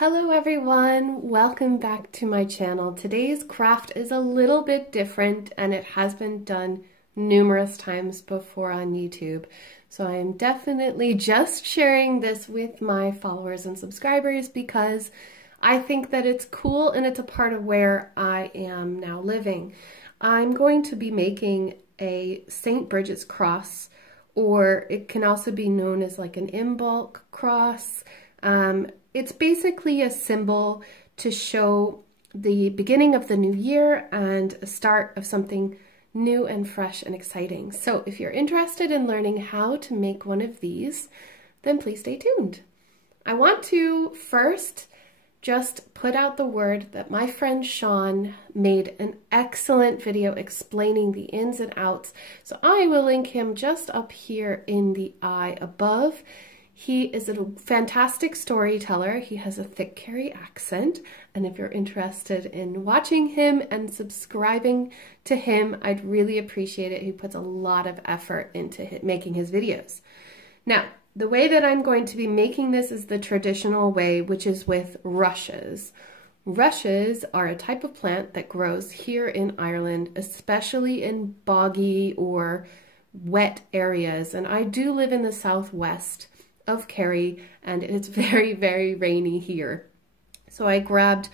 Hello everyone, welcome back to my channel. Today's craft is a little bit different and it has been done numerous times before on YouTube. So I am definitely just sharing this with my followers and subscribers because I think that it's cool and it's a part of where I am now living. I'm going to be making a St. Bridget's cross, or it can also be known as like an Imbolc cross. It's basically a symbol to show the beginning of the new year and a start of something new and fresh and exciting. So if you're interested in learning how to make one of these, then please stay tuned. I want to first just put out the word that my friend Sean made an excellent video explaining the ins and outs. So I will link him just up here in the eye above. He is a fantastic storyteller. He has a thick Kerry accent, and if you're interested in watching him and subscribing to him, I'd really appreciate it. He puts a lot of effort into making his videos. Now, the way that I'm going to be making this is the traditional way, which is with rushes. Rushes are a type of plant that grows here in Ireland, especially in boggy or wet areas, and I do live in the southwest of Kerry, and it's very, very rainy here. So I grabbed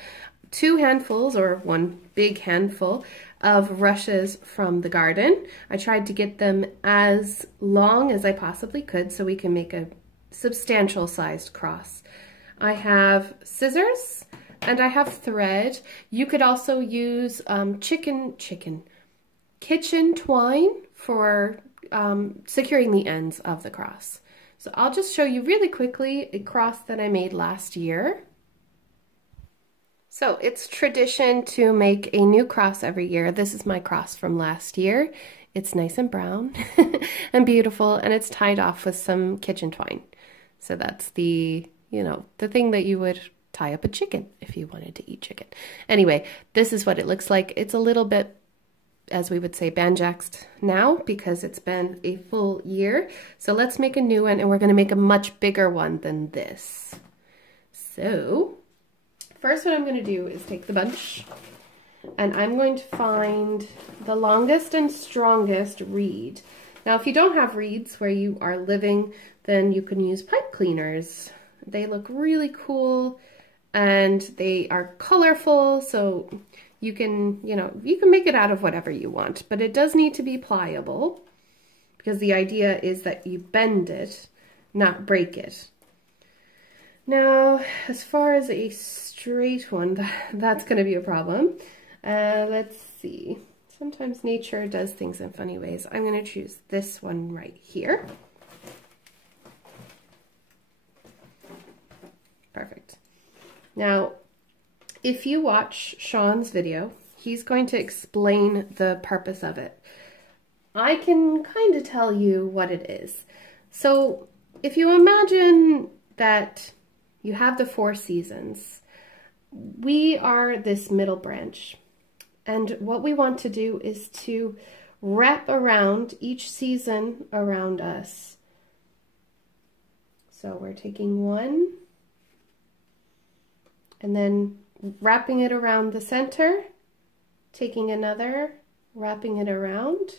2 handfuls, or 1 big handful, of rushes from the garden. I tried to get them as long as I possibly could so we can make a substantial sized cross. I have scissors and I have thread. You could also use kitchen twine for securing the ends of the cross. So I'll just show you really quickly a cross that I made last year. So it's tradition to make a new cross every year. This is my cross from last year. It's nice and brown and beautiful, and it's tied off with some kitchen twine. So that's the, the thing that you would tie up a chicken if you wanted to eat chicken. Anyway, this is what it looks like. It's a little bit, as we would say, banjaxed now because it's been a full year. So let's make a new one, and we're going to make a much bigger one than this. So first what I'm going to do is take the bunch, and I'm going to find the longest and strongest reed. Now if you don't have reeds where you are living, then you can use pipe cleaners. They look really cool and they are colorful, so you can, you can make it out of whatever you want, but it does need to be pliable because the idea is that you bend it, not break it. Now, as far as a straight one, that's going to be a problem. Let's see. Sometimes nature does things in funny ways. I'm going to choose this one right here. Perfect. Now, if you watch Sean's video, he's going to explain the purpose of it. I can kind of tell you what it is. So if you imagine that you have the 4 seasons, we are this middle branch. And what we want to do is to wrap around each season around us. So we're taking one and then wrapping it around the center, taking another, wrapping it around,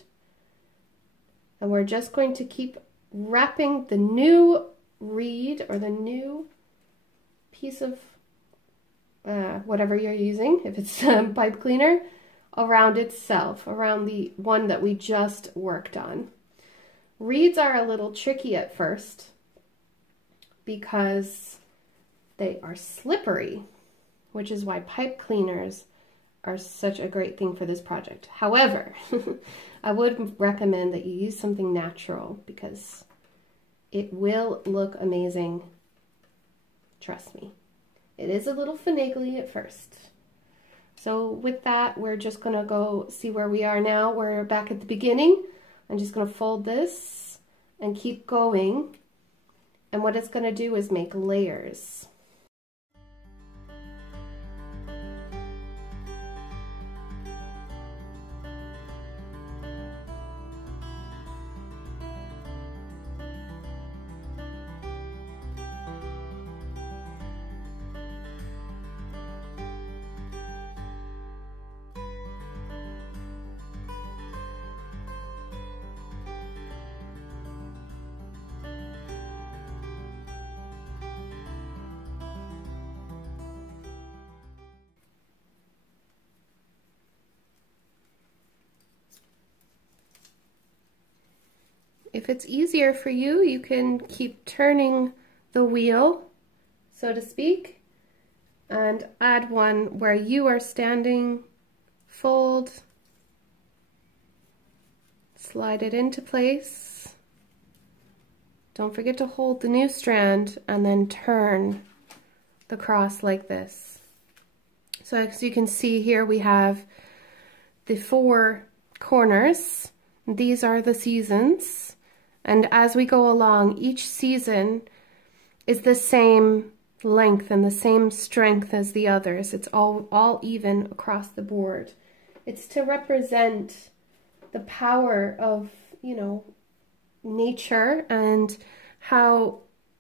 and we're just going to keep wrapping the new reed or the new piece of whatever you're using, if it's a pipe cleaner, around itself, around the one that we just worked on. Reeds are a little tricky at first because they are slippery, which is why pipe cleaners are such a great thing for this project. However, I would recommend that you use something natural because it will look amazing. Trust me. It is a little finagly at first. So with that, we're just going to go see where we are now. We're back at the beginning. I'm just going to fold this and keep going. And what it's going to do is make layers. if it's easier for you, you can keep turning the wheel, so to speak, and add one where you are standing, fold, slide it into place. Don't forget to hold the new strand and then turn the cross like this. So as you can see here, we have the 4 corners. These are the seasons, and as we go along, each season is the same length and the same strength as the others. It's all even across the board. It's to represent the power of, you know, nature, and how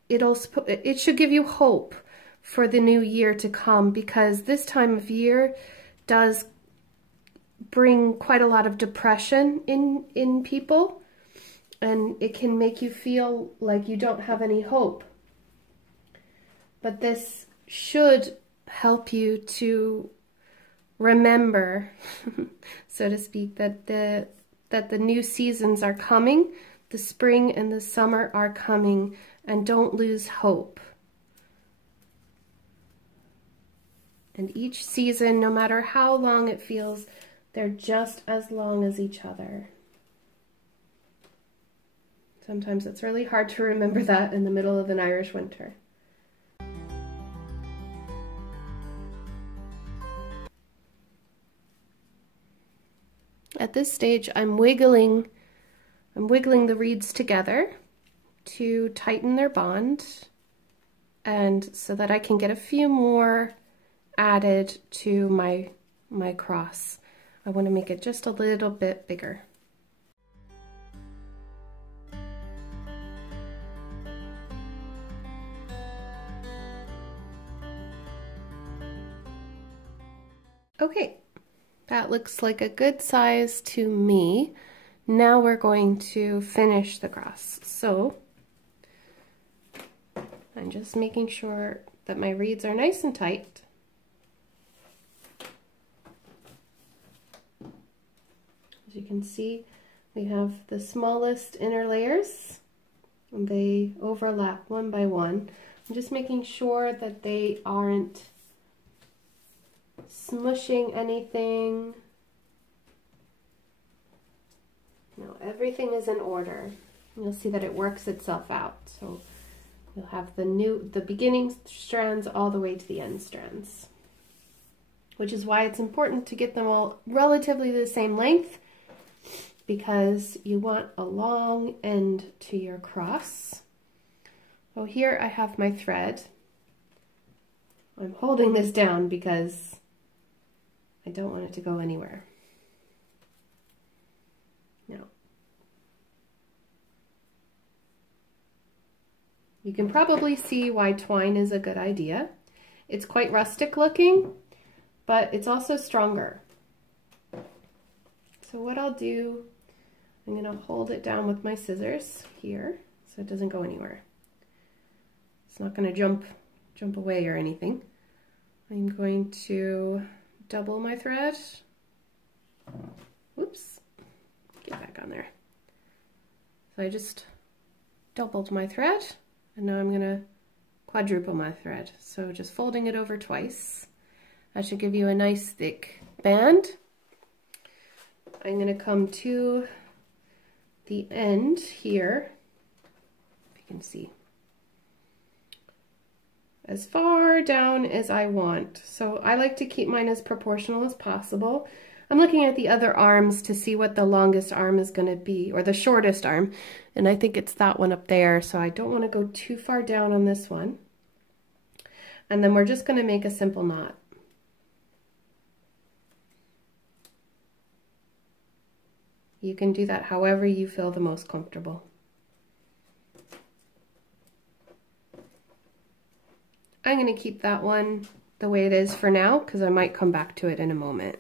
it should give you hope for the new year to come, because this time of year does bring quite a lot of depression in people, and it can make you feel like you don't have any hope. But this should help you to remember, so to speak, that the new seasons are coming, the spring and the summer are coming, and don't lose hope. And each season, no matter how long it feels, they're just as long as each other. Sometimes it's really hard to remember that in the middle of an Irish winter. At this stage, I'm wiggling the reeds together to tighten their bond, and so that I can get a few more added to my cross. I want to make it just a little bit bigger. Okay, that looks like a good size to me. Now we're going to finish the cross. So I'm just making sure that my reeds are nice and tight. As you can see, we have the smallest inner layers, and they overlap one by one. I'm just making sure that they aren't smushing anything. No, everything is in order. You'll see that it works itself out. So you'll have the beginning strands all the way to the end strands, which is why it's important to get them all relatively the same length, because you want a long end to your cross. So here I have my thread. I'm holding this down because I don't want it to go anywhere. Now, you can probably see why twine is a good idea. It's quite rustic looking, but it's also stronger. So what I'll do, I'm going to hold it down with my scissors here so it doesn't go anywhere. It's not going to jump away or anything. I'm going to double my thread. Whoops, get back on there. So I just doubled my thread, and now I'm going to quadruple my thread. So just folding it over twice. That should give you a nice thick band. I'm going to come to the end here, if you can see, as far down as I want. So I like to keep mine as proportional as possible. I'm looking at the other arms to see what the longest arm is going to be, or the shortest arm, and I think it's that one up there, so I don't want to go too far down on this one. And then we're just going to make a simple knot. You can do that however you feel the most comfortable. I'm going to keep that one the way it is for now, because I might come back to it in a moment.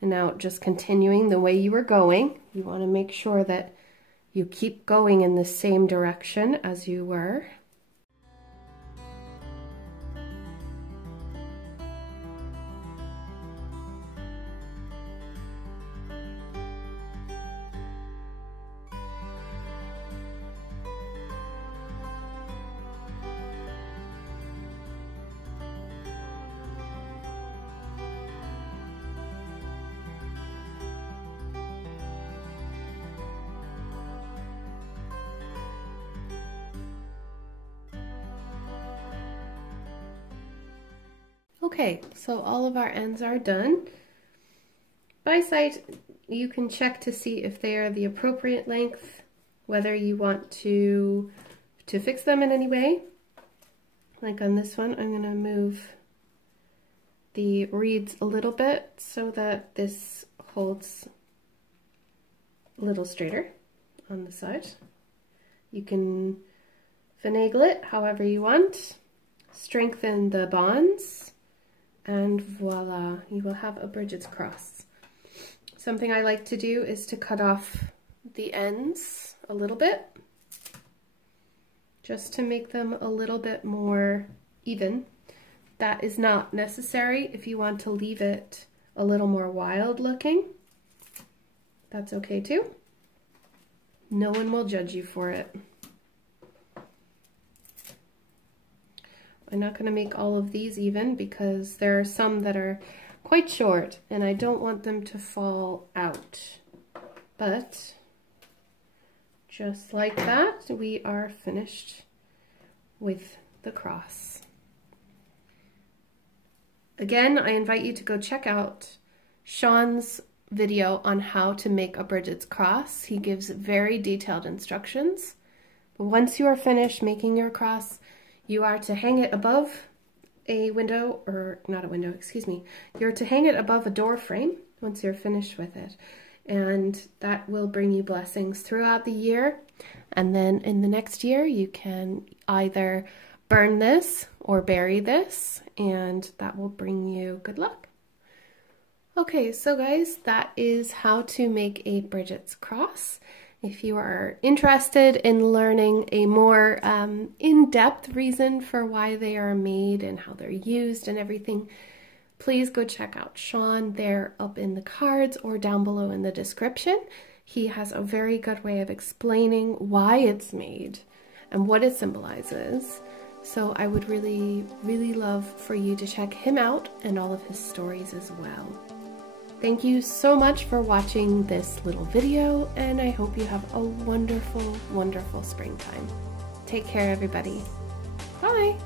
And now, just continuing the way you were going, you want to make sure that you keep going in the same direction as you were. Okay, so all of our ends are done. By sight, you can check to see if they are the appropriate length, whether you want to fix them in any way. Like on this one, I'm going to move the reeds a little bit so that this holds a little straighter on the side. You can finagle it however you want, strengthen the bonds, and voila, you will have a Bridget's cross. Something I like to do is to cut off the ends a little bit, just to make them a little bit more even. That is not necessary if you want to leave it a little more wild looking. That's okay too. No one will judge you for it. I'm not going to make all of these even because there are some that are quite short and I don't want them to fall out. But just like that, we are finished with the cross. Again, I invite you to go check out Sean's video on how to make a Bridget's cross. He gives very detailed instructions. But once you are finished making your cross, you are to hang it above a window, or not a window, excuse me. You're to hang it above a door frame once you're finished with it. And that will bring you blessings throughout the year. And then in the next year, you can either burn this or bury this, and that will bring you good luck. Okay, so guys, that is how to make a Bridget's cross. If you are interested in learning a more in-depth reason for why they are made and how they're used and everything, please go check out Sean there up in the cards or down below in the description. He has a very good way of explaining why it's made and what it symbolizes. So I would really, really love for you to check him out and all of his stories as well. Thank you so much for watching this little video, and I hope you have a wonderful, wonderful springtime. Take care, everybody. Bye!